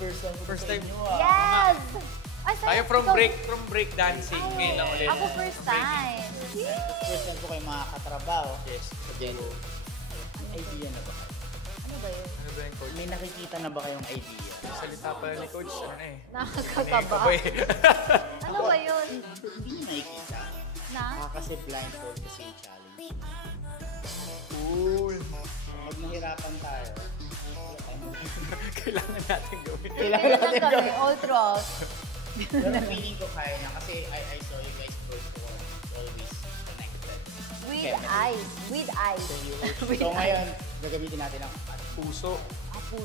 first time. First time. Yes! Tayo from break dancing. Ngayon lang ulit. Ako first time. First time ko kayo makakatrabaho. Yes. May idea na ba kayo? Ano ba yun? Ano ba yung coach? May nakikita na ba kayong idea? Salita pala ni coach. Ano na eh? Nakakaba. Ano ba yun? Hindi nyo nakikita. Na? Kasi blindfold kasi yung challenge. Cool. Pag nahirapan tayo, Kailangan natin gawin. kailangan natin kami, gawin. all throughout. Pero feeling ko kaya niya kasi I saw you guys before always connected. With Chemistry. eyes. With eyes. So ngayon, gagamitin natin ang Puso. Puso.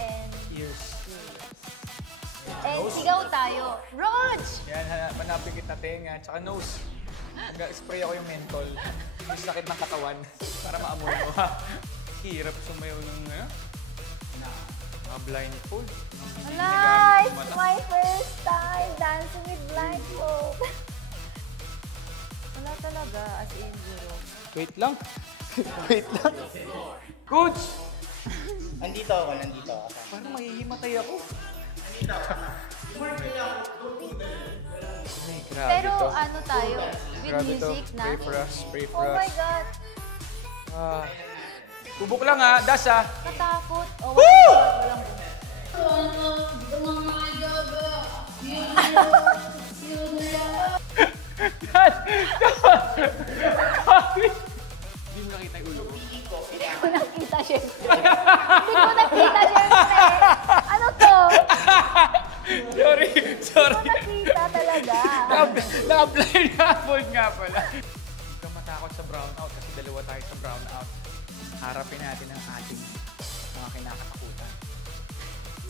And Ears. sigaw tayo. Rog! Yan, manapin kita tenga. Tsaka nose. Spray ako yung mentol. Yung sakit ng katawan. Para maamoy mo. Hirap sumayaw ng mga blindfold. Ala, it's my first time dancing with blindfold. Wala talaga, as in zero. Wait lang. Wait lang. Coach! Nandito ako. Parang mahihimatay ako. Ay, grabe Pero to. ano tayo, with Grabe to. music na. Pray for us. Pray for Oh us. my God, Tubok lang ha. Das ha. katakot. Oh, Woo! walang Hindi mo nakita yung ulo ko. Hindi ko nakita, syempre. Hindi ko nakita, syempre. Ano to? Sorry. Sorry. Hindi ko nakita talaga. Naka-blindfold nga pala. Huwag kang matakot sa brownout kasi dalawa tayo sa brownout. Harapin natin ang ating mga kinakatakutan.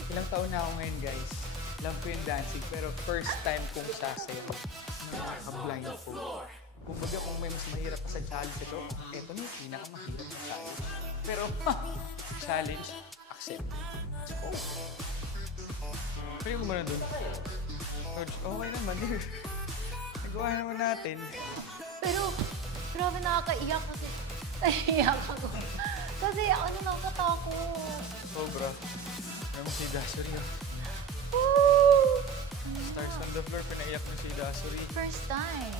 Ilang taon na ako ngayon, guys. Love ko yung dancing, pero first time kong sasayaw naka-blindfold. Kumbaga kung may mas mahirap pa sa challenge ito, eto na yung pinakamahirap na challenge. Pero, challenge, accept. Let's go. Kaya ko muna dun. Coach, okay naman. Nagawa naman natin. Pero, grabe nakakaiyak kasi. Naiiyak ako. Kasi ano nakatakot. Sobra. Alam mo si Dasuri. Woo! Stars on the floor, pinaiyak mo si Dasuri. First time.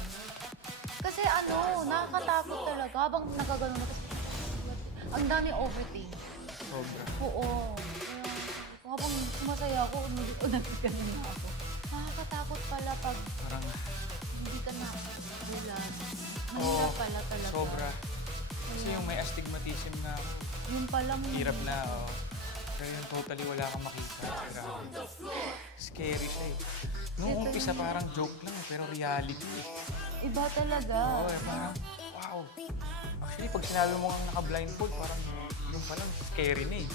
Kasi ano, nakakatakot talaga. Habang nakagano na kasi, ang dami overthink. Sobra. Oo. Habang sumasaya ako, nagkaganon na ako. Nakakatakot pala pag Parang, hindi ka nakagulat. Mahirap pala talaga. sobra. Kasi yung may astigmatism na Yung palang hirap na, oh. Pero yung totally wala kang makita. Grabe. Scary siya eh. Nung umpisa parang joke lang eh, pero reality eh. Iba talaga. Oo eh, parang, wow. Actually, pag sinabi mo kang naka-blindfold, parang yung palang scary na eh.